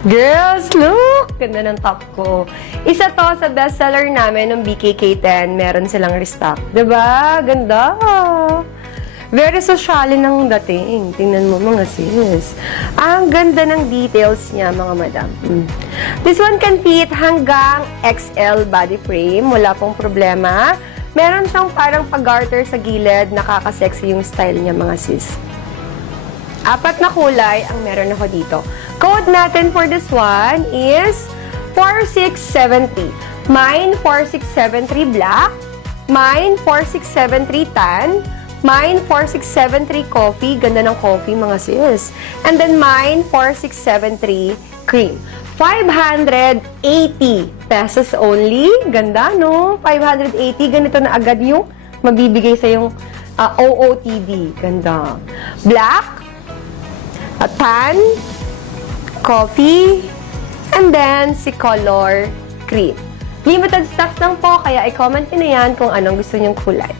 Girls, look! Ganda ng top ko. Isa to sa bestseller namin ng BKK10. Meron silang restock. Diba? Ganda! Very social ng dating. Tingnan mo mga sis. Ang ganda ng details niya, mga madam. This one can fit hanggang XL body frame. Wala pong problema. Meron siyang parang pag-garter sa gilid. Nakaka-sexy yung style niya, mga sis. 4 na kulay ang meron ako dito. Code natin for this one is 4673. Mine 4673 black. Mine 4673 tan. Mine 4673 coffee. Ganda ng coffee, mga sis. And then mine 4673 cream. 580 pesos only. Ganda, no? 580. Ganito na agad yung mabibigay sa yung OOTD. Ganda. Black. A tan, coffee, and then si color cream. Limited stocks lang po, kaya i-comment nyo na yan kung anong gusto nyong kulay.